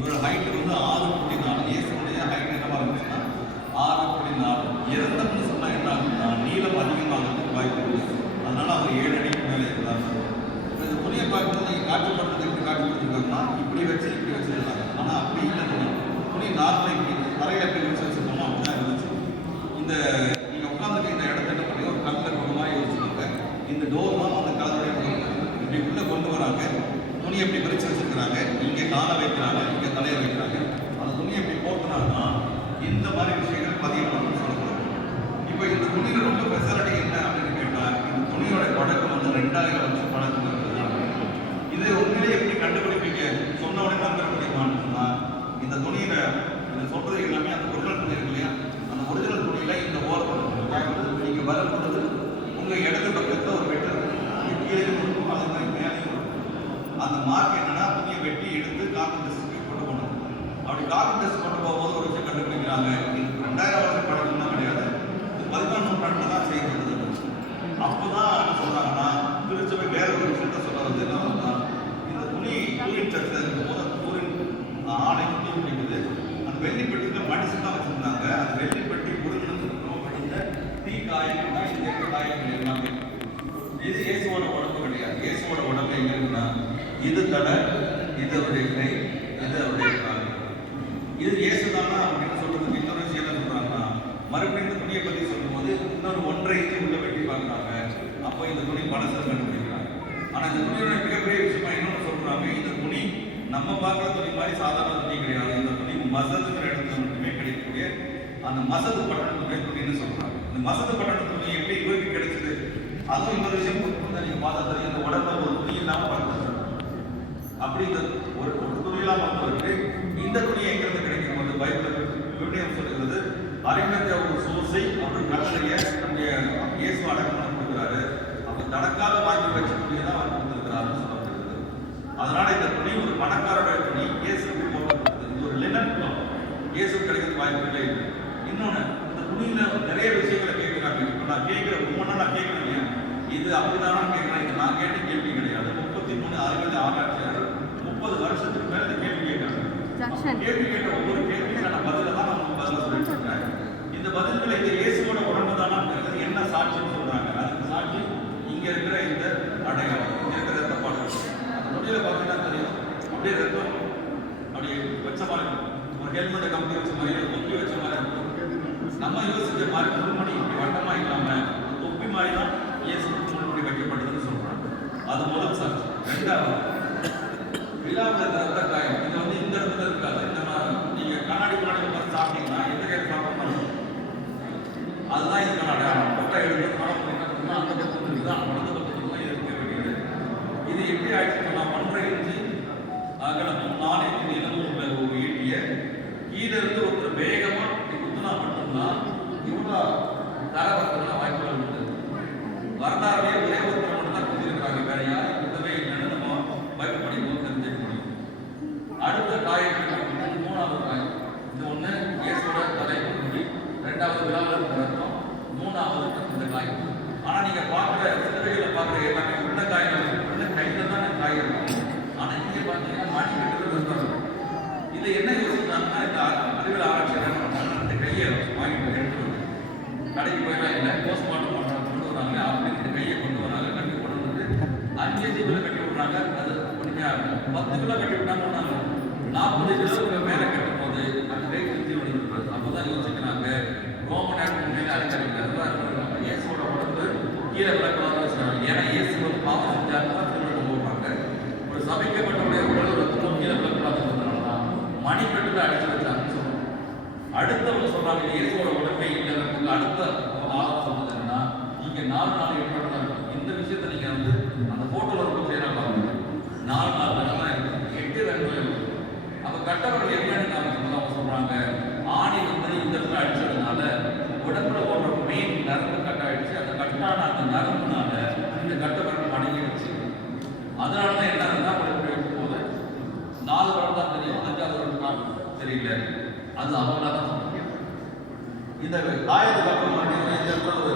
இவரோட ஹைட் வந்து 6.4. இயேசுடைய ஹைட் என்னவா இருந்துச்சுன்னா 6.4. இறந்தம்னு சொன்னால் என்ன ஆகுதுன்னா நீளம் அதிகமாகிறதுக்கு வாய்ப்பு இருக்குது. அதனால அவர் 7 அடிக்கு மேலே இருந்தார். இந்த துணியை பார்க்கும்போது நீங்கள் காட்சிப்படுறது எப்படி காட்சிப்படுத்திருக்காங்கன்னா இப்படி வச்சிருக்காங்க. ஆனால் அப்படி இல்லை. துணி நார்மலைக்கு தரையில் எப்படி வச்சிருக்கோமோ அப்படிதான் இருந்துச்சு. இந்த நீங்கள் உட்காந்துருக்க இந்த இடத்த என்ன பண்ணி ஒரு கல்லில் கொண்டு மாதிரி யோசிச்சுக்கோங்க. இந்த டோர் தான் அந்த கலருடைய இப்படி உள்ளே கொண்டு வராங்க. துணியை எப்படி பிரித்து வச்சிருக்கிறாங்க. இங்கே காலை வைக்கிறாங்க, இங்கே தலையை வைக்கிறாங்க. அந்த துணியை எப்படி போட்டுனாங்கன்னா இந்த மாதிரி விஷயங்கள் பதியப்படணும்னு சொல்லப்படுது. இப்போ இந்த துணியில் ரொம்ப ஸ்பெஷாலிட்டி என்ன அப்படின்னு கேட்டால் இந்த துணியோட பழக்கம் வந்து 2000 வருஷம் பழக்கம் இருக்குது. இது உண்மையிலே எப்படி கண்டுபிடிப்பீங்க? சொன்ன உடனே நம்ப முடியுமான்னு இந்த துணியில இதை சொல்றது எல்லாமே அந்த ஒரிஜினல் துணி இருக்கு இல்லையா, அந்த ஒரிஜினல் துணியில இந்த ஓரத்தில் நீங்க வரும் பொழுது உங்க இடது பக்கத்தில் ஒரு வெட்டு கீழே இருக்கும், அது மாதிரி மேலேயும் இருக்கும். அந்த மார்க் என்னன்னா துணியை வெட்டி எடுத்து காட்டன் டெஸ்ட்டுக்கு கொண்டு போகணும். அப்படி காட்டன் டெஸ்ட் கொண்டு போகும்போது ஒரு விஷயம் கண்டுபிடிக்கிறாங்க. இது 2000 வருஷம் பழக்கம் தான் கிடையாது, இது 14ஆம் நூற்றாண்டுல தான் செய்யப்படுது. அப்போதான் என்ன சொல்றாங்கன்னா திருச்சபை வேற ஒரு விஷயத்த சொல்ல வந்து என்ன சொன்னா இந்த துணி யூரின் சர்ச்சில் இருக்கும் போது யூரின் ஆடை துணி பிடிக்குது. அந்த வெள்ளிப்பட்டியில் மடிச்சு தான் வச்சிருந்தாங்க. அந்த வெள்ளிப்பட்டி முருகனுக்கு படிந்த தீ காயங்கள் தான் இந்த காயங்கள் எல்லாமே. இது இயேசுவோட உடம்பு கிடையாது. இயேசுவோட உடம்பு எங்க இருக்குன்னா இது தடை, இது அவருடைய கை, இது அவருடைய கால். இது இயேசுதானா அப்படின்னு சொல்றதுக்கு இன்னொரு விஷயம் என்ன சொல்றாங்கன்னா மறுபடியும் இந்த துணியை பற்றி சொல்லும்போது இன்னொரு 1.5 இன்ச்சு உள்ள வெட்டி பார்க்குறாங்க. அப்போ இந்த துணி பழசை கண்டுபிடிக்கிறாங்க. ஆனால் இந்த துணியோட மிகப்பெரிய விஷயமா இன்னொன்று சொல்றாங்க, இந்த துணி நம்ம பார்க்குற துணி மாதிரி சாதாரண துணி கிடையாது. இந்த துணி மசதுங்கிற இடத்துல மட்டுமே கிடைக்கக்கூடிய அந்த மசது பட்டணத்துடைய துணின்னு சொல்றாங்க. இந்த மசது பட்டண துணி எப்படி இவருக்கு கிடைச்சது? அதுவும் இன்னொரு விஷயம் நீங்க பார்த்தா தெரியும். இந்த உடம்புல ஒரு துணி இல்லாமல் படுத்துறாங்க. அப்படி இந்த ஒரு துணி இல்லாமல் வந்தவருக்கு இந்த துணி எங்கிருந்து கிடைக்கும் போது பைபிள் விவிலியம் சொல்லுகிறது, அறிஞர் ஒரு சோசை அவர் கட்டளைய நம்முடைய இயேசு அடக்கம் பண்ண கொடுக்குறாரு. அவர் தனக்காக வாங்கி வச்ச துணியை தான் அவர் கொடுத்துருக்கிறாருன்னு சொல்லப்படுகிறது. அதனால இந்த துணி ஒரு பணக்காரோட துணி இயேசுக்கு போடப்படுகிறது. இது ஒரு லினன் கிளாத். இயேசு கிடைக்கிறது வாய்ப்புகளே இல்லை. இன்னொன்று இந்த துணியில நிறைய விஷயங்களை கேட்கிறாங்க. இப்போ நான் கேட்கிற ஒவ்வொன்றா நான் கேட்கணும் இல்லையா, இது அப்படிதானா கேட்கிறேன். இது நான் கேட்ட கேள்வி கிடையாது. 33 அறிவியல் ஆராய்ச்சியாளர் 30 வருஷத்துக்கு மேல இந்த கேள்வி கேட்கிறாங்க. கேள்வி கேட்ட ஒவ்வொரு கேள்விக்கான பதில தான் நம்ம பதில சொல்லிட்டு இருக்காங்க. இந்த பதில்களை இந்த இயேசுவோட உடம்பு தானாங்கிறது என்ன சாட்சின்னு சொல்றாங்க. அதுக்கு சாட்சி இங்க இருக்கிற இந்த அடையாளம், இங்க இருக்கிற ரத்த பாடல். அந்த நொடியில பார்த்தீங்கன்னா தெரியும், அப்படியே ரத்தம் அப்படியே வச்ச மாதிரி இருக்கும். ஒரு ஹெல்மெட்டை கம்பி வச்ச மாதிரி, தொப்பி வச்ச மாதிரி இருக்கும். நம்ம யோசிச்ச மாதிரி முன்மணி இப்படி வட்டமா இல்லாம தொப்பி மாதிரி தான் இயேசுக்கு முன்மணி வைக்கப்பட்டதுன்னு சொல்றாங்க. அது முதல் சாட்சி. ரெண்டாவது விழாவில் ரத்த காயம். இது வந்து இந்த இடத்துல இருக்காது. இந்த நீங்க கண்ணாடி முன்னாடி பார்த்து சாப்பிட்டீங்கன்னா எந்த கையில் சாப்பிடணும் அதுதான் இதுக்கான அடையாளம். கொட்டை எடுத்து சாப்பிட்டீங்கன்னா அந்த பக்கத்துக்கு இதுதான் வலது பக்கத்துக்கு தான் இருக்க வேண்டியது. இது எப்படி ஆயிடுச்சுன்னா 1.5 இன்ச்சு அகலமும் 4 இன்ச்சு நீளமும் உள்ள ஒரு ஈட்டிய கீழே இருந்து ஒருத்தர் வேகமா குத்துனா மட்டும்தான் இவ்வளோ தரவரத்துலாம் வாய்ப்புகள் உண்டு. வரலாறுலேயே ஒரே ஒருத்தர் மட்டும் தான் குத்திருக்கிறாங்க. வேற யாரும் குத்தவே இல்லைன்னு நம்ம பைபிள் படிக்கும் தெரிஞ்சுக்க முடியும். அடுத்த காயங்கள் 3வது காயம். இது ஒன்று இயேசுவோட தலைப்பு முடி, 2வது விழாவில் ரத்தம், 3வது இந்த காயம். ஆனால் நீங்கள் பார்க்குற சிலுவைகளை பார்க்குற எல்லாமே உள்ள காயங்கள் உள்ள கையில் தான் காயம் இருக்கும். ஆனால் இங்கே பார்த்தீங்கன்னா மணி கட்டுறது ரத்தம். இதை என்ன யோசிக்கிறாங்கன்னா இந்த அறிவியல் ஆராய்ச்சியாளர் இந்த கையை வாங்கிட்டு எடுத்து கடைக்கு போயெல்லாம் இல்லை, போஸ்ட்மார்ட்டம் பண்ணுறாங்க, கொண்டு வராங்க. அப்படி இந்த கையை கொண்டு வராங்க, கட்டி கொண்டு வந்து 5 கிலோ கட்டி விடுறாங்க. அது உண்மையாக இருக்கும். 10 கிலோ கட்டி விட்டாங்கன்னா 40 கிலோவுக்கு மேலே கட்டும் போது அந்த கை சுற்றி விடுறது. அப்போதான் யோசிக்கிறாங்க ரோம நேரம் மேலே அடிக்கிறாங்க. அதுதான் இயேசுவோட உடம்பு கீழே விளக்கமாக வச்சுக்கிறாங்க. ஏன்னா இயேசு வந்து பாவம் செஞ்சாருன்னா திரும்ப போடுறாங்க. ஒரு சமைக்கப்பட்டவுடைய உடல் ரத்தமும் கீழே விளக்கமாக இருக்கிறதுனால தான் மணிக்கட்டுல அடிச்சு வச்சாங்கன்னு சொல்லுவாங்க. அடுத்தவங்க சொல்றாங்க இயேசுவோட உடம்பை இல்லைங்கிறதுக்கு அடுத்த ஆதாரம் சொன்னது என்னன்னா இங்கே 4 நாள் ஏற்பட்டு தான் இருக்கும். இந்த விஷயத்த நீங்க வந்து அந்த போட்டோல ரொம்ப கிளியரா பாருங்க. 4 நாள் தான் இருக்கும். 8-2 அப்ப கட்டவர்கள் என்னன்னு அவங்க சொல்றாங்க, ஆணி வந்து இந்த இடத்துல அடிச்சதுனால உடம்புல ஓடுற மெயின் நரம்பு கட் ஆயிடுச்சு. அந்த கட்டான அந்த நரம்புனால இந்த கட்டவர்கள் அடங்கிடுச்சு. அதனாலதான் என்ன உங்களுக்கு போது 4 வருடம் தான் தெரியும், 5வது வருடம் தான் தெரியல. அது அவங்களா தான் சொல்றாங்க. இந்த காயத்துக்கு அப்புறம் இந்த ஒரு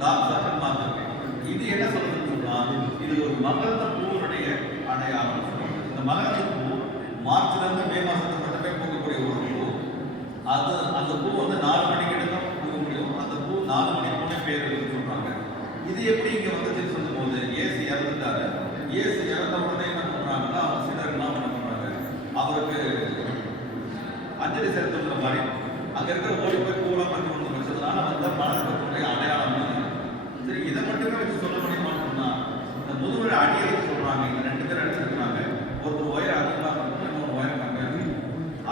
டார்க் சர்க்கிள் மாத்திருக்கு. இது என்ன சொல்றதுன்னு சொன்னா இது ஒரு மகரந்த பூவுடைய அடையாளம். இந்த மகரந்த பூ மார்ச்லேருந்து மே மாதத்துக்கு மட்டுமே பூக்கக்கூடிய ஒரு பூ. அது அந்த பூ வந்து 4 மணிக்கு தான் பூக்க முடியும். அந்த பூ 4 மணி பூனே பேர் இருக்குன்னு சொல்கிறாங்க. இது எப்படி இங்கே வந்துச்சுன்னு சொல்லும்போது ஏசு இறந்துட்டாரு. ஏசு இறந்த உடனே என்ன பண்ணுறாங்கன்னா அவங்க சீடர்கள்லாம் என்ன பண்ணுறாங்க, அவருக்கு அஞ்சலி செலுத்துகிற மாதிரி அங்கே இருக்கிற ஓடி போய் பூவெல்லாம் பண்ணி கொண்டு வச்சதுனால அந்த மனசுடைய அடையாளம். சரி, இதை மட்டுமே வச்சு சொல்ல முடியுமான்னு சொன்னா இந்த முதுகுல அடியை வச்சு சொல்றாங்க. இங்க 2 பேர் அடிச்சிருக்கிறாங்க. ஒருத்தர் உயரம் அதிகமாக இருக்கும், இன்னொரு உயரம் கம்மியாக இருக்கும்.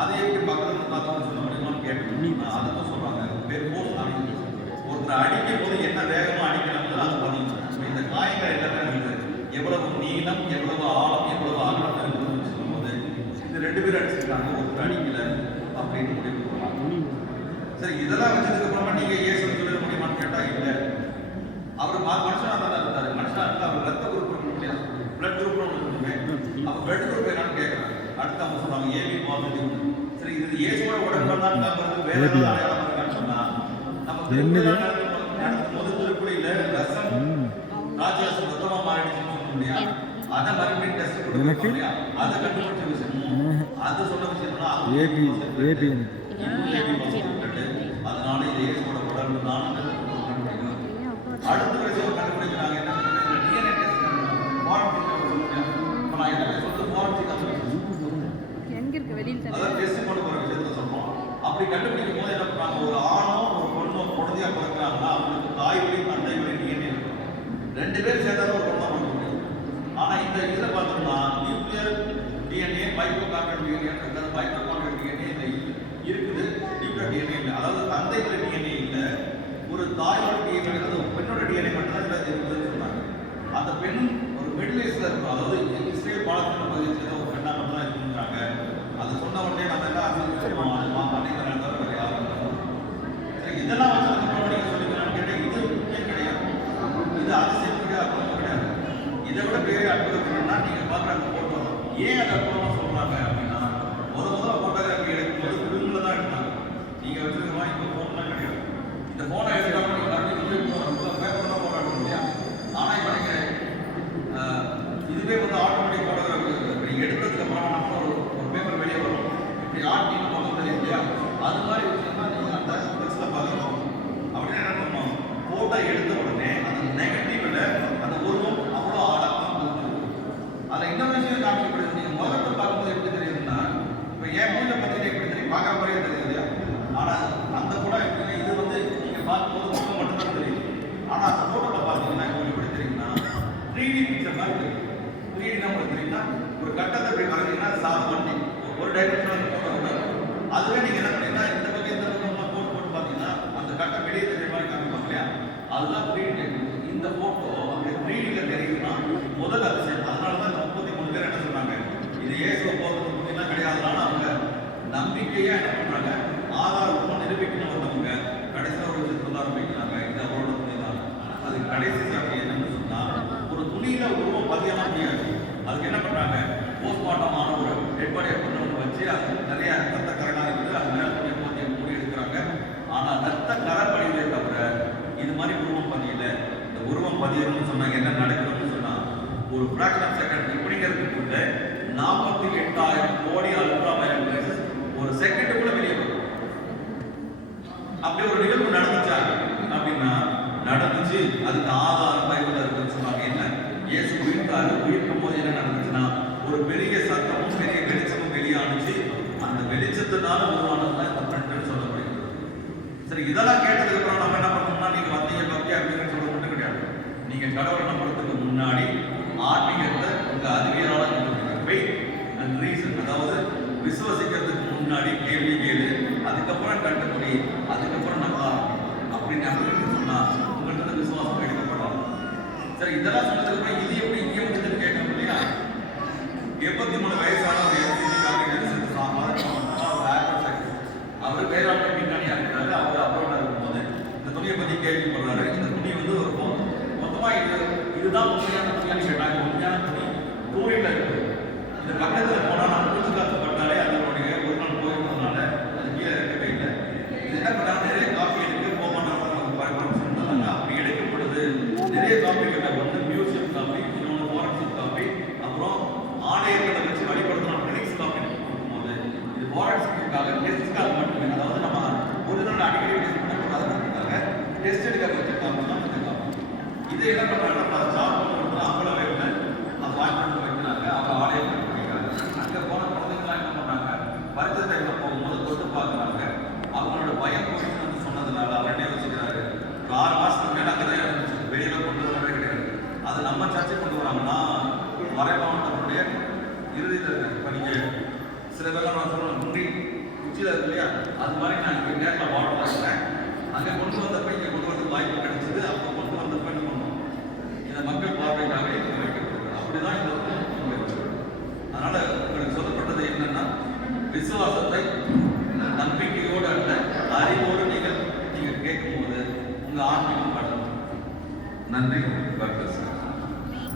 அதை எப்படி பக்கத்துல பார்த்தோம்னு சொல்ல முடியுமான்னு கேட்கணும். அதுக்கும் சொல்றாங்க பேர் போஸ் அடிக்கிறது. ஒருத்தர் அடிக்கும் போது என்ன வேகமா அடிக்கிறாங்களோ அது பதிவு. இந்த காயங்கள் எல்லாமே எவ்வளவு நீளம், எவ்வளவு ஆழம், எவ்வளவு அகலம் இருக்குதுன்னு சொல்லும்போது இந்த 2 பேர் அடிச்சிருக்காங்க, ஒருத்தர் அடிக்கல அப்படின்னு முடிவு பண்ணுவாங்க. சரி, இதெல்லாம் வச்சதுக்கு அப்புறமா நீங்க ஏசு சொல்ல முடியுமான்னு கேட்டா இல்லை. அவர் மனுஷனாக தான் இருந்தாரு. மனுஷனாக இருந்தால் அவர் ரத்த குரூப் முடியாது, பிளட் குரூப் ஒன்று. அப்போ பிளட் குரூப் என்னன்னு கேட்குறாங்க. அடுத்து அவங்க சொல்றாங்க ஏபி பாசிட்டிவ். சரி, இது ஏசுவோட உடம்புதான் நம்புறது வேற ஏதாவது அடையாளம் இருக்கான்னு சொன்னா நம்ம முதல் திருக்குறையில ரசம் ராஜாசம் ரத்தமா மாறிடுச்சுன்னு சொல்ல முடியாது. அதை மறுபடியும் டெஸ்ட் கொடுக்க முடியா, அதை கண்டுபிடிச்ச விஷயம் அது சொன்ன விஷயம்னா அதனால இது ஏசுவோட உடம்பு தான். அடுத்த விஷயம் கண்டுபிடிக்கிறாங்க என்ன டிஎன்ஏ டெஸ்ட் ஃபாரன்சிக் சொல்லுங்க. இப்போ நான் என்ன சொல்றது ஃபாரன்சிக் எங்க இருக்கு வெளியில அதான் டெஸ்ட் பண்ண போற விஷயத்தை சொல்றோம். அப்படி கண்டுபிடிக்கும் போது என்ன பண்றாங்க, ஒரு ஆணோ ஒரு பொண்ணோ குழந்தையா பிறக்கிறாங்கன்னா அவங்களுக்கு தாய் வழி தந்தை வழி டிஎன்ஏ இருக்கும். 2 பேர் சேர்ந்தாலும் ஒரு குழந்தை பண்ண முடியும். ஆனா இந்த இதில் பார்த்தோம்னா நியூக்ளியர் டிஎன்ஏ மைக்ரோகாண்ட்ரியல் டிஎன்ஏ இருக்கிறது. மைக்ரோகாண்ட்ரியல் டிஎன்ஏ இருக்குது, நியூக்ளியர் டிஎன்ஏ இல்லை. அதாவது தந்தை வழி டிஎன்ஏ இல்லை, ஒரு தாயோட டிஎன்ஏ, அதாவது பெண்ணோட டிஎன்ஏ மட்டும் தான் இருக்குதுன்னு சொன்னாங்க. அந்த பெண் ஒரு மிடில் ஏஜ்ல இருக்கும், அதாவது இஸ்ரேல் பாலஸ்தீன பகுதியை சேர்ந்த ஒரு பெண்ணாக மட்டும் தான் இருக்குன்றாங்க. அதை சொன்ன உடனே நம்ம எல்லாம் பண்ணிக்கிறாங்க தவிர வேற யாரும். சரி, இதெல்லாம் வச்சதுக்கு நீங்க சொல்லிக்கிறான்னு கேட்டால் இது முக்கியம் கிடையாது, இது அதிசயம் கிடையாது, அற்புதம் கிடையாது. இதை விட பெரிய அற்புதம் என்னன்னா நீங்க பார்க்குற அந்த போட்டோ. ஏன் அதை அற்புதமா சொல்றாங்க அப்படின்னா முதல்ல போட்டோகிராஃபி எடுக்கும்போது ஃபிலிம்ல தான் எடுத்தாங்க. நீங்க வச்சிருக்க மாதிரி இப்போ ஃபோன்லாம் கிடையாது. இந்த ஃபோனை எடுத்தாலும் நீங்கள் மறுபடியும் பேப்பர் தான் போராட முடியாது. ஆனால் இப்போ நீங்கள் இதுவே வந்து ஆட்டோமேட்டிக் ஃபோட்டோகிராஃபி இப்படி எடுத்ததுக்கு அப்புறம் நம்ம ஒரு பேப்பர் வெளியே வரும், இப்படி ஆட்டின்னு பக்கம் தெரியும் இல்லையா, அது மாதிரி விஷயம்னா நீங்கள் அந்த ப்ரெஸ்ஸில் பார்க்கணும். அப்படின்னு என்ன பண்ணணும், ஃபோட்டோ எடுத்த உடனே அந்த நெகட்டிவில் அந்த உருவம் அவ்வளோ ஆழமாக இருக்குது. அதில் இன்னொரு விஷயம் காமிக்கப்படுது. நீங்கள் முகத்தை பார்க்கும்போது எப்படி தெரியுதுன்னா, இப்போ என் மூஞ்சை பார்த்தீங்கன்னா எப்படி தெரியும், பார்க்குற மாதிரியே தெரியுது இல்லையா. ஆனால் அந்த படம் எப்படின்னா இது வந்து நீங்கள் பார்க்கும்போது முகம் மட்டும்தான் தெரியும். ஆனால் அந்த ஃபோட்டோவில் பார்த்தீங்கன்னா உங்களுக்கு எப்படி தெரியும்னா 3D பிக்சர் மாதிரி தெரியும். 3Dனா உங்களுக்கு தெரியும்னா ஒரு கட்டத்தை போய் வரைஞ்சிங்கன்னா சாதம் வண்டி ஒரு டைமென்ஷனல் ஃபோட்டோ இருந்தால் அதுவே நீங்கள் என்ன பண்ணீங்கன்னா இந்த பக்கம் இந்த பக்கம் போட்டு பார்த்தீங்கன்னா அந்த கட்டம் வெளியே தெரிய மாதிரி காமிப்பாங்க இல்லையா, அதுதான் 3D டெக்னிக். இந்த ஃபோட்டோ அப்படி 3Dயில் தெரியுதுன்னா முதல் அதிசயம். அதனால தான் இந்த 33 பேர் என்ன சொன்னாங்க, இது ஏசுவை போகிறது பார்த்தீங்கன்னா கிடையாதுனால அவங்க நம்பிக்கையாக என்ன பண்ணுறாங்க, ஆதாரமாக நிரூபிக்கணும். வந்தவங்க கடைசியில் ஒரு விஷயம் சொல்ல ஆரம்பிக்கிறாங்க, இது அவரோட துணி தான். அது கடைசி சாட்சி என்னன்னு சொன்னால் ஒரு துணியில உருவம் பதியமா முடியாது. அதுக்கு என்ன பண்ணுறாங்க, போஸ்ட்மார்ட்டம் ஆன ஒரு டெட் பாடியை கொண்டு வந்து வச்சு அது நிறைய ரத்த கரடாக இருக்குது, அது மேலே துணியை போட்டு மூடி எடுக்கிறாங்க. ஆனால் ரத்த கரை படியிலே தவிர இது மாதிரி உருவம் பதியல. இந்த உருவம் பதியணும்னு சொன்னாங்க என்ன நடக்கணும்னு சொன்னால் ஒரு ஃப்ராக்ஷன் ஆஃப் செகண்ட் இப்படிங்கிறதுக்குள்ள 48,000 கோடி அல்ட்ரா வயலட் ரேசஸ் ஒரு செகண்டுக்குள்ள வெளியே வரும். அப்படி ஒரு நிகழ்வு நடந்துச்சா அப்படின்னா நடந்துச்சு. அதுக்கு ஆதாரம் பைபிள்ல இருக்குன்னு சொன்னாங்க. என்ன, இயேசு உயிர்த்தாரு. உயிர்க்கும் போது என்ன நடந்துச்சுன்னா ஒரு பெரிய சத்தமும் பெரிய வெளிச்சமும் வெளியானுச்சு. அந்த வெளிச்சத்தினால உருவானதுதான் இந்த பிரிண்ட்னு சொல்லப்படுகிறது. சரி, இதெல்லாம் கேட்டதுக்கு அப்புறம் நம்ம என்ன பண்ணோம்னா நீங்க வந்தீங்க பக்தியா அப்படின்னு சொல்றது மட்டும் கிடையாது. நீங்க கடவுள் நம்புறதுக்கு முன்னாடி ஆன்மீகத்தை உங்க அறிவியலால ஃபெய்த் அண்ட் ரீசன், அதாவது விசுவசிக்கிறதுக்கு முன்னாடி கேள்வி கேளு, அதுக்கப்புறம் கண்டுபிடி, அதுக்கப்புறம் நல்லா அப்படின்னு அப்படின்னு சொன்னா உங்கள்கிட்ட விசுவாசம் எடுக்கப்படலாம். சரி, இதெல்லாம் சொன்னதுக்கு அப்புறம் இது எப்படி இங்கே வந்து கேட்கணும் இல்லையா. 83 வயசான ஒரு அவர் பேராண்மை விஞ்ஞானியா இருக்கிறாரு. அவர் அப்புறம் இருக்கும்போது இந்த துணியை பத்தி கேள்விப்படுறாரு. இந்த துணி வந்து ஒரு மொத்தமா இதுதான் உண்மையான துணியான்னு கேட்டாங்க. உண்மையான துணி தூயில இருக்கு. இந்த பக்கத்துல போனா நம்ம பூச்சி காத்து பட்டாலே அதனுடைய ஒரு நாள் போயிருந்ததுனால அது கீழே இருக்கவே இல்லை. இது என்ன பண்ணாங்க, நிறைய காப்பி எடுக்க போக மாட்டாங்க. அப்படி எடுக்கப்படுது நிறைய காப்பிகளை வந்து மியூசியம் காப்பி, இன்னொன்று ஃபாரன்சிக் காப்பி, அப்புறம் ஆலயங்களை வச்சு வழிபடுத்தலாம் கிளினிக்ஸ் காப்பி பண்ணுறதுக்காக டெஸ்ட்டுக்காக மட்டுமே, அதாவது நம்ம ஒரு நாள் அடிக்கடி டெஸ்ட் பண்ணக்கூடாதுன்றதுக்காக டெஸ்ட் எடுக்க வச்சுருக்காங்கன்னா வச்சுருக்காங்க. இதை என்ன பண்ணுறாங்க, நம்ம ஜாப் பண்ணுறது அவங்கள வைக்கல, அது வாங்கி வைக்கிறாங்க, அவங்க ஆலயம் பண்ணிக்கிறாங்க. அங்கே போன குழந்தைங்களாம் என்ன பண்ணுறாங்க, பரிசு டைமில் போகும்போது தொட்டு பார்க்குறாங்க. அவங்களோட பயம் போயிட்டு சொன்னதுனால அவர் என்ன யோசிக்கிறாரு, ஒரு 6 மாதத்துக்கு மேலே அங்கே தான் இருந்துச்சு, வெளியில் கொண்டு வரவே கிடையாது. அது நம்ம சர்ச்சை கொண்டு வராங்கன்னா மறை மாவட்டத்துடைய இறுதியில் இருக்கு. இப்போ நீங்கள் சில பேர்லாம் நான் சொல்கிறேன், முடி உச்சியில் இருக்கு இல்லையா, அது மாதிரி நான் இங்கே நேரில் வாட்டர் இருக்கிறேன். அங்கே கொண்டு வந்தப்போ இங்கே கொண்டு வரதுக்கு வாய்ப்பு கிடைச்சிது. அப்போ கொண்டு வந்தப்போ என்ன பண்ணணும், இந்த மக்கள் பார்வைக்காக இங்கே வைக்கப்படுது. அப்படி தான் இந்த வைக்கப்படுது. அதனால் உங்களுக்கு சொல்லப்பட்டது என்னென்னா, விசுவாசத்தை நம்பிக்கையோடு அல்ல, அறிவோடு நீங்கள் கேட்கும்போது உங்கள் ஆன்மீகம் படம். நன்றி.